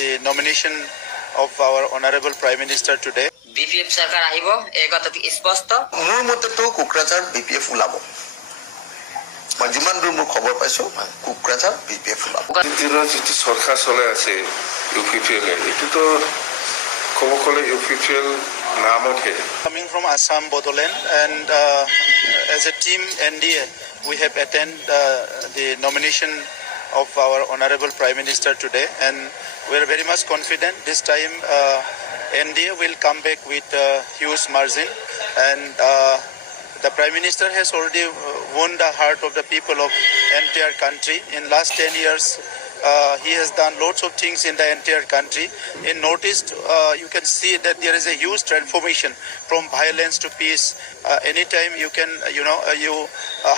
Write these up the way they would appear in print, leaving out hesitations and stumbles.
the nomination of our Honorable Prime Minister today. BPF सरकार আহিব এই কথাটো স্পষ্ট মোৰ মতেতো কোকৰাঝাৰ BPF ওলাব মই যিমান দূৰ মোৰ খবৰ পাইছো কোকৰাঝাৰ BPF ওলাব যিটো চৰকাৰ চলাই আছে UPPL এইটোতো ক'ব গ'লে UPPL নামতহে Coming from Assam, Bodoland, and as a team NDA, we have attended the nomination of our Honorable Prime Minister today, and we are very much confident this time NDA will come back with a huge margin, and the Prime Minister has already won the heart of the people of entire country. In last 10 years, he has done lots of things in the entire country. In Northeast, you can see that there is a huge transformation from violence to peace. Anytime you can, you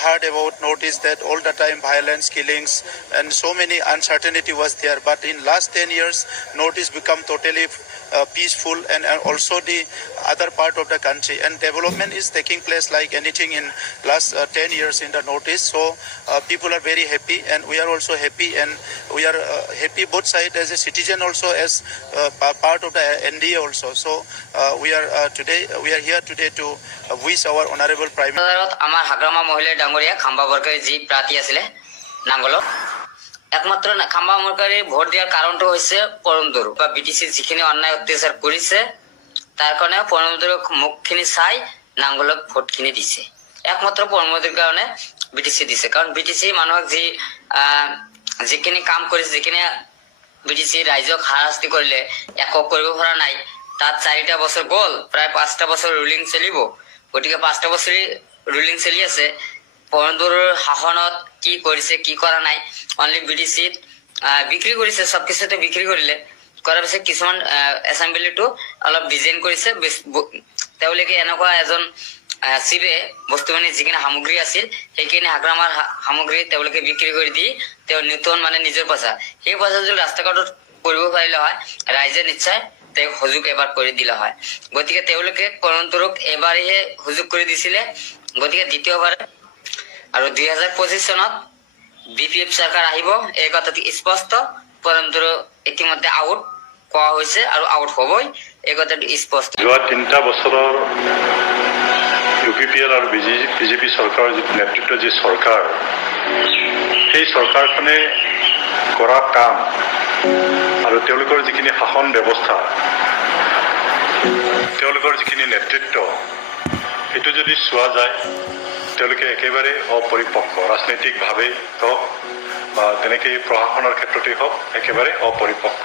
heard about Northeast that all the time violence, killings, and so many uncertainty was there. But in last 10 years, Northeast become totally peaceful, and also the other part of the country. And development is taking place like anything in last 10 years in the Northeast. So people are very happy, and we are also happy, and we are happy both sides as a citizen also as part of the NDA also. So we are here today to wish our honorable prime minister. আমাৰ হাগ্ৰামা মহিলা ডাঙৰীয়া খাম্বা বৰকাৰী যি প্ৰাৰ্থী আছিলে নাংগলত একমাত্ৰ খাম্বা বৰকাৰী vote দিয়াৰ কাৰণটো হৈছে পৰমদৰু বা বিটিসি যিখিনি অন্যায় অত্যাচাৰ কৰিছে তাৰ কাৰণে পৰমদৰুক মুখখিনি চাই নাংগলক ভোটখিনি দিছে একমাত্ৰ পৰমদৰুৰ কাৰণে বিটিসি দিছে কাৰণ বিটিসি মানুহক যিখিনি কাম কৰিছে যিখিনি বিটিসি ৰাইজক হাৰাশাস্তি কৰিলে একো কৰিব পৰা নাই তাত 4টা বছৰ গ'ল প্ৰায় 5টা বছৰ ৰুলিং চলিব গতিকে 5টা বছৰি ৰুলিং চলি আছে পৰমদৰুৰ শাসনত কি কৰিছে কি কৰা নাই অনলি বিটিসি বিক্ৰী কৰিছে সব কিছুতে বিক্ৰী কৰিলে কৰাৰ পিছত কিছুমান এছেম্বলিটো অলপ ডিজাইন কৰিছে তেওঁলোকে এনেকুৱা এজন চিবে বস্তুমানে যিখিনি সামগ্ৰী আছিল সেইখিনি হাগ্ৰামাৰ সামগ্ৰী তেওঁলোকে বিক্ৰী কৰি দি তেওঁ নতুন মানে নিজৰ পইচা সেই পইচা যদি ৰাস্তা ঘাটত কৰিব পাৰিলে হয় ৰাইজে নিশ্চয় তেওঁ সুযোগ এবাৰ কৰি দিলা হয় গতিকে তেওঁলোকে পৰমদৰুক এবাৰহে সুযোগ কৰি দিছিলে গতিকে দ্বিতীয়বাৰ আৰু 2025 চনত BPF सरकार আহিব এই কথাটো স্পষ্ট পৰমদৰু ইতিমধ্যে আউট কোৱা হৈছে আৰু আউট হ'বই এই কথাটো স্পষ্ট যোৱা 3টা বছৰৰ UPPL আৰু বিজেপি চৰকাৰৰ নেতৃত্ব যে চৰকাৰ সেই চৰকাৰখনে কৰা কাম আৰু তেওঁলোকৰ যিখিনি শাসন ব্যৱস্থা তেওঁলোকৰ যিখিনি নেতৃত্ব সেইটো যদি চোৱা যায় তেওঁলোকে একেবাৰে অপৰিপক্ক ৰাজনৈতিকভাৱে হওক বা তেনেকৈ প্ৰশাসনৰ ক্ষেত্ৰতে হওক একেবাৰে অপৰিপক্ক